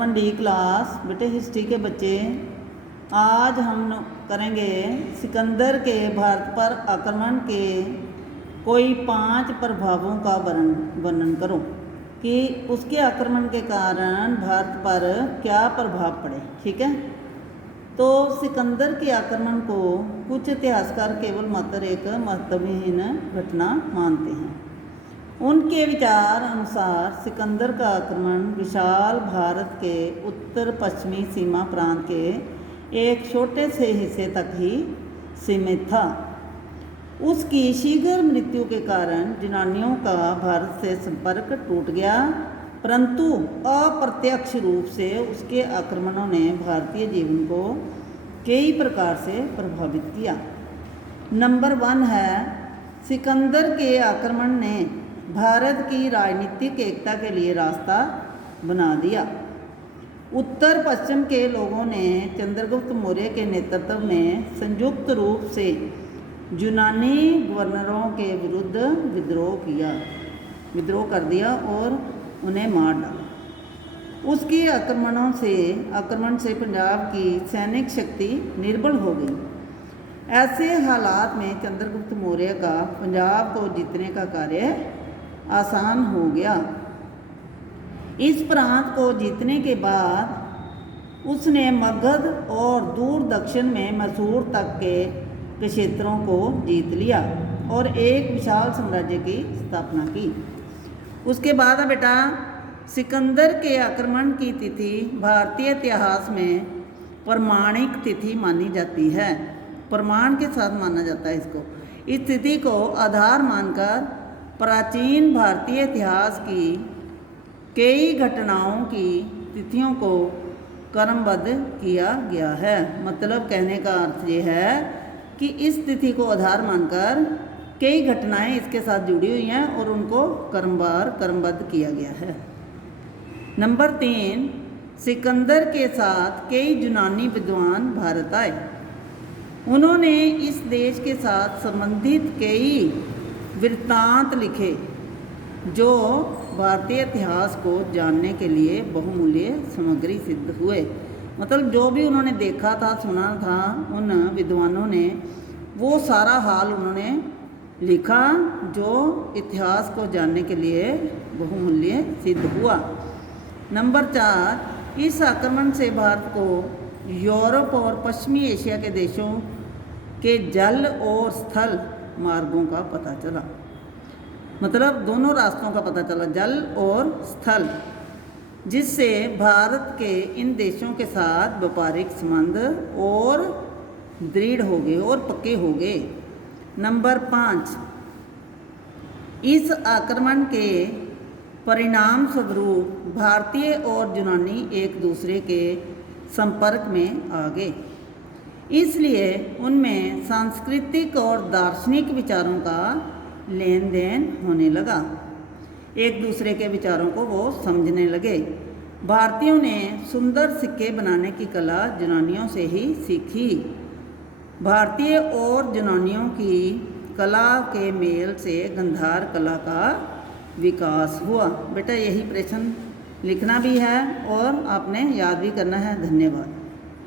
+1 D class. बेटे history के बच्चे, आज हम करेंगे सिकंदर के भारत पर आक्रमण के कोई 5 प्रभावों का वर्णन करो कि उसके आक्रमण के कारण भारत पर क्या प्रभाव पड़े। ठीक है, तो सिकंदर के आक्रमण को कुछ इतिहासकार केवल मात्र एक महत्वहीन घटना मानते हैं। उनके विचार अनुसार सिकंदर का आक्रमण विशाल भारत के उत्तर पश्चिमी सीमा प्रांत के एक छोटे से हिस्से तक ही सीमित था। उसकी शीघ्र मृत्यु के कारण यूनानियों का भारत से संपर्क टूट गया, परंतु अप्रत्यक्ष रूप से उसके आक्रमणों ने भारतीय जीवन को कई प्रकार से प्रभावित किया। नंबर 1 है, सिकंदर के आक्रमण ने भारत की राजनीतिक एकता के लिए रास्ता बना दिया। उत्तर पश्चिम के लोगों ने चंद्रगुप्त मौर्य के नेतृत्व में संयुक्त रूप से यूनानी गवर्नरों के विरुद्ध विद्रोह कर दिया और उन्हें मार डाला। उसके आक्रमण से पंजाब की सैनिक शक्ति निर्बल हो गई। ऐसे हालात में चंद्रगुप्त मौर्य का पंजाब को जीतने का कार्य आसान हो गया। इस प्रांत को जीतने के बाद उसने मगध और दूर दक्षिण में मैसूर तक के क्षेत्रों को जीत लिया और एक विशाल साम्राज्य की स्थापना की। उसके बाद बेटा सिकंदर के आक्रमण की तिथि भारतीय इतिहास में प्रमाणिक तिथि मानी जाती है। प्रमाण के साथ माना जाता है इसको। इस तिथि को आधार मानकर प्राचीन भारतीय इतिहास की कई घटनाओं की तिथियों को क्रमबद्ध किया गया है। मतलब कहने का अर्थ ये है कि इस तिथि को आधार मानकर कई घटनाएं इसके साथ जुड़ी हुई हैं और उनको क्रमबद्ध किया गया है। नंबर 3, सिकंदर के साथ कई यूनानी विद्वान भारत आए। उन्होंने इस देश के साथ संबंधित कई वृत्तांत लिखे जो भारतीय इतिहास को जानने के लिए बहुमूल्य सामग्री सिद्ध हुए। मतलब जो भी उन्होंने देखा था, सुना था, उन विद्वानों ने वो सारा हाल उन्होंने लिखा जो इतिहास को जानने के लिए बहुमूल्य सिद्ध हुआ। नंबर 4, इस आक्रमण से भारत को यूरोप और पश्चिमी एशिया के देशों के जल और स्थल मार्गों का पता चला। मतलब दोनों रास्तों का पता चला, जल और स्थल, जिससे भारत के इन देशों के साथ व्यापारिक संबंध और दृढ़ हो गए और पक्के हो गए। नंबर 5, इस आक्रमण के परिणाम स्वरूप भारतीय और यूनानी एक दूसरे के संपर्क में आ गए, इसलिए उनमें सांस्कृतिक और दार्शनिक विचारों का लेन देन होने लगा। एक दूसरे के विचारों को वो समझने लगे। भारतीयों ने सुंदर सिक्के बनाने की कला यूनानियों से ही सीखी। भारतीय और यूनानियों की कला के मेल से गंधार कला का विकास हुआ। बेटा यही प्रश्न लिखना भी है और आपने याद भी करना है। धन्यवाद।